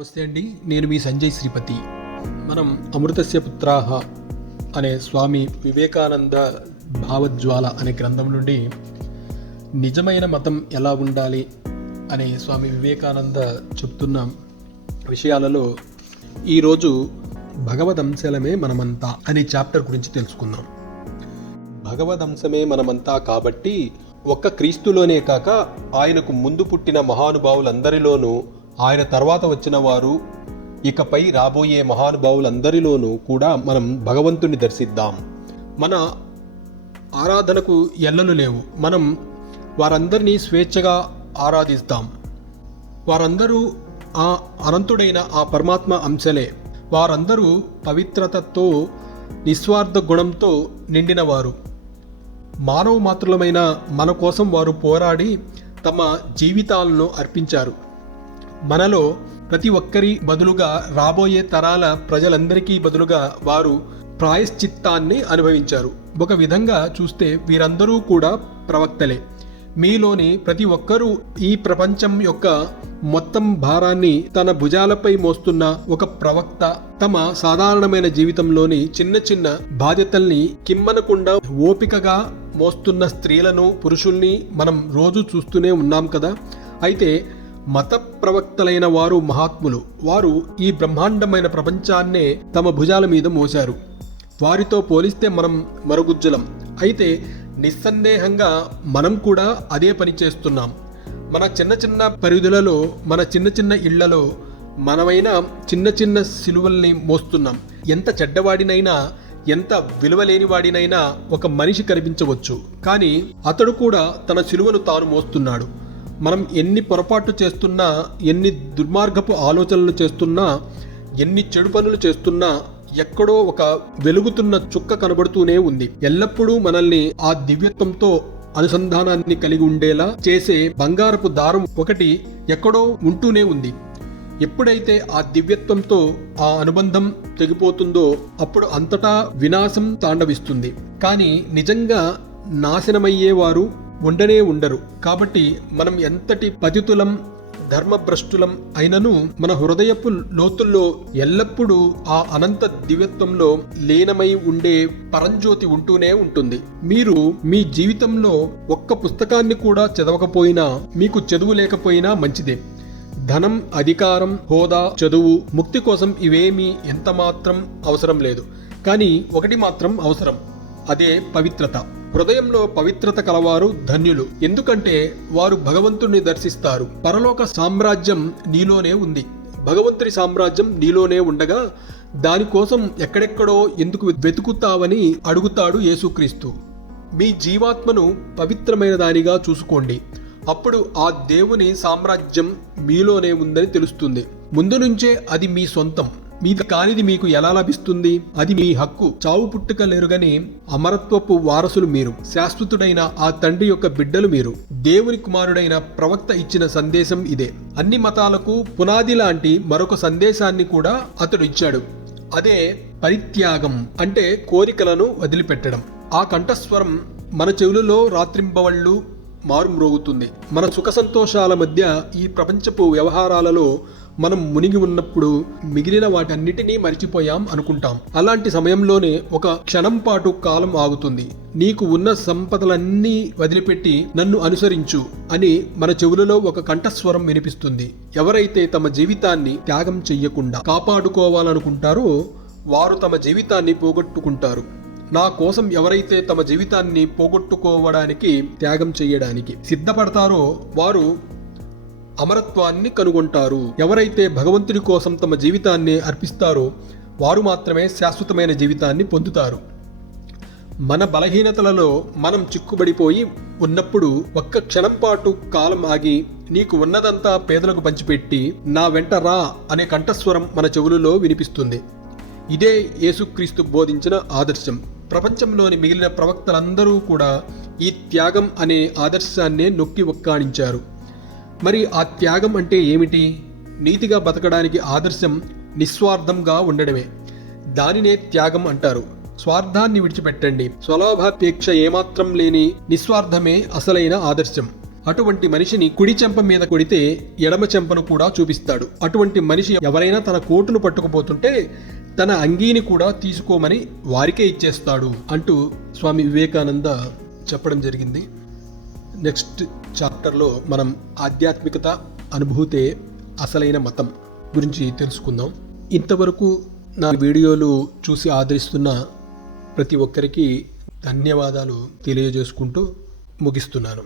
నమస్తే అండి. నేను మీ సంజయ్ శ్రీపతి. మనం అమృతస్య పుత్రాహ అనే స్వామి వివేకానంద భావజ్వాల అనే గ్రంథం నుండి నిజమైన మతం ఎలా ఉండాలి అనే స్వామి వివేకానంద చెప్తున్న విషయాలలో ఈరోజు భగవదంశలమే మనమంతా అనే చాప్టర్ గురించి తెలుసుకుందాం. భగవదంశమే మనమంతా కాబట్టి ఒక్క క్రీస్తులోనే కాక ఆయనకు ముందు పుట్టిన మహానుభావులందరిలోనూ ఆయన తర్వాత వచ్చిన వారు ఇకపై రాబోయే మహానుభావులందరిలోనూ కూడా మనం భగవంతుని దర్శిద్దాం. మన ఆరాధనకు ఎల్లలు లేవు. మనం వారందరినీ స్వేచ్ఛగా ఆరాధిస్తాం. వారందరూ ఆ అనంతుడైన ఆ పరమాత్మ అంశలే. వారందరూ పవిత్రతతో నిస్వార్థ గుణంతో నిండినవారు. మానవ మాత్రులమైన మన కోసం వారు పోరాడి తమ జీవితాలను అర్పించారు. మనలో ప్రతి ఒక్కరి బదులుగా రాబోయే తరాల ప్రజలందరికీ బదులుగా వారు ప్రాయశ్చిత్తాన్ని అనుభవించారు. ఒక విధంగా చూస్తే వీరందరూ కూడా ప్రవక్తలే. మీలోని ప్రతి ఒక్కరూ ఈ ప్రపంచం యొక్క మొత్తం భారాన్ని తన భుజాలపై మోస్తున్న ఒక ప్రవక్త తమ సాధారణమైన జీవితంలోని చిన్న చిన్న బాధ్యతల్ని కిమ్మనకుండా ఓపికగా మోస్తున్న స్త్రీలను పురుషుల్ని మనం రోజు చూస్తూనే ఉన్నాం కదా. అయితే మత ప్రవక్తలైన వారు మహాత్ములు. వారు ఈ బ్రహ్మాండమైన ప్రపంచాన్నే తమ భుజాల మీద మోశారు. వారితో పోలిస్తే మనం మరుగుజ్జలం. అయితే నిస్సందేహంగా మనం కూడా అదే పని చేస్తున్నాం. మన చిన్న చిన్న పరిధులలో మన చిన్న చిన్న ఇళ్ళలో మనమైన చిన్న చిన్న సిలువల్ని మోస్తున్నాం. ఎంత చెడ్డవాడినైనా ఎంత విలువలేని వాడినైనా ఒక మనిషి కనిపించవచ్చు. కానీ అతడు కూడా తన సిలువను తాను మోస్తున్నాడు. మనం ఎన్ని పొరపాట్లు చేస్తున్నా ఎన్ని దుర్మార్గపు ఆలోచనలు చేస్తున్నా ఎన్ని చెడు పనులు చేస్తున్నా ఎక్కడో ఒక వెలుగుతున్న చుక్క కనబడుతూనే ఉంది. ఎల్లప్పుడూ మనల్ని ఆ దివ్యత్వంతో అనుసంధానాన్ని కలిగి ఉండేలా చేసే బంగారపు దారం ఒకటి ఎక్కడో ఉంటూనే ఉంది. ఎప్పుడైతే ఆ దివ్యత్వంతో ఆ అనుబంధం తెగిపోతుందో అప్పుడు అంతటా వినాశం తాండవిస్తుంది. కానీ నిజంగా నాశనమయ్యేవారు ఉండనే ఉండరు. కాబట్టి మనం ఎంతటి పతితులం ధర్మభ్రష్టులం అయినను మన హృదయపు లోతుల్లో ఎల్లప్పుడూ ఆ అనంత దివ్యత్వంలో లీనమై ఉండే పరంజ్యోతి ఉంటూనే ఉంటుంది. మీరు మీ జీవితంలో ఒక్క పుస్తకాన్ని కూడా చదవకపోయినా మీకు చదువు లేకపోయినా మంచిదే. ధనం అధికారం హోదా చదువు ముక్తి కోసం ఇవేమీ ఎంతమాత్రం అవసరం లేదు. కానీ ఒకటి మాత్రం అవసరం. అదే పవిత్రత. హృదయంలో పవిత్రత కలవారు ధన్యులు. ఎందుకంటే వారు భగవంతుణ్ణి దర్శిస్తారు. పరలోక సామ్రాజ్యం నీలోనే ఉంది. భగవంతుని సామ్రాజ్యం నీలోనే ఉండగా దానికోసం ఎక్కడెక్కడో ఎందుకు వెతుకుతావని అడుగుతాడు యేసుక్రీస్తు. మీ జీవాత్మను పవిత్రమైన దానిగా చూసుకోండి. అప్పుడు ఆ దేవుని సామ్రాజ్యం మీలోనే ఉందని తెలుస్తుంది. ముందు నుంచే అది మీ సొంతం. మీది కానిది మీకు ఎలా లభిస్తుంది? అది మీ హక్కు. చావు పుట్టుక లేరుగని అమరత్వపు వారసులు మీరు. శాశ్వతుడైన ఆ తండ్రి యొక్క బిడ్డలు మీరు. దేవుని కుమారుడైన ప్రవక్త ఇచ్చిన సందేశం ఇదే. అన్ని మతాలకు పునాది లాంటి మరొక సందేశాన్ని కూడా అతడు ఇచ్చాడు. అదే పరిత్యాగం అంటే కోరికలను వదిలిపెట్టడం. ఆ కంఠస్వరం మన చెవులలో రాత్రింబవళ్ళు మారుమ్రోగుతుంది. మన సుఖ సంతోషాల మధ్య ఈ ప్రపంచపు వ్యవహారాలలో మనం మునిగి ఉన్నప్పుడు మిగిలిన వాటన్నిటినీ మర్చిపోయాం అనుకుంటాం. అలాంటి సమయంలోనే ఒక క్షణం పాటు కాలం ఆగుతుంది. నీకు ఉన్న సంపదలన్నీ వదిలిపెట్టి నన్ను అనుసరించు అని మన చెవులలో ఒక కంఠస్వరం వినిపిస్తుంది. ఎవరైతే తమ జీవితాన్ని త్యాగం చెయ్యకుండా కాపాడుకోవాలనుకుంటారో వారు తమ జీవితాన్ని పోగొట్టుకుంటారు. నా కోసం ఎవరైతే తమ జీవితాన్ని పోగొట్టుకోవడానికి త్యాగం చేయడానికి సిద్ధపడతారో వారు అమరత్వాన్ని కనుగొంటారు. ఎవరైతే భగవంతుని కోసం తమ జీవితాన్ని అర్పిస్తారో వారు మాత్రమే శాశ్వతమైన జీవితాన్ని పొందుతారు. మన బలహీనతలలో మనం చిక్కుబడిపోయి ఉన్నప్పుడు ఒక్క క్షణం పాటు కాలం ఆగి నీకు ఉన్నదంతా పేదలకు పంచిపెట్టి నా వెంట రా అనే కంఠస్వరం మన చెవులలో వినిపిస్తుంది. ఇదే యేసుక్రీస్తు బోధించిన ఆదర్శం. ప్రపంచంలోని మిగిలిన ప్రవక్తలందరూ కూడా ఈ త్యాగం అనే ఆదర్శాన్నే నొక్కి ఒక్కాణించారు. మరి ఆ త్యాగం అంటే ఏమిటి? నీతిగా బతకడానికి ఆదర్శం నిస్వార్థంగా ఉండడమే. దానినే త్యాగం అంటారు. స్వార్థాన్ని విడిచిపెట్టండి. స్వలాభాపేక్ష ఏమాత్రం లేని నిస్వార్థమే అసలైన ఆదర్శం. అటువంటి మనిషిని కుడి చెంప మీద కొడితే ఎడమ చెంపను కూడా చూపిస్తాడు. అటువంటి మనిషి ఎవరైనా తన కోటును పట్టుకుపోతుంటే తన అంగీని కూడా తీసుకోమని వారికే ఇచ్చేస్తాడు అంటూ స్వామి వివేకానంద చెప్పడం జరిగింది. నెక్స్ట్ చాప్టర్లో మనం ఆధ్యాత్మికత అనుభూతే అసలైన మతం గురించి తెలుసుకుందాం. ఇంతవరకు నా వీడియోలు చూసి ఆదరిస్తున్న ప్రతి ఒక్కరికి ధన్యవాదాలు తెలియజేసుకుంటూ ముగిస్తున్నాను.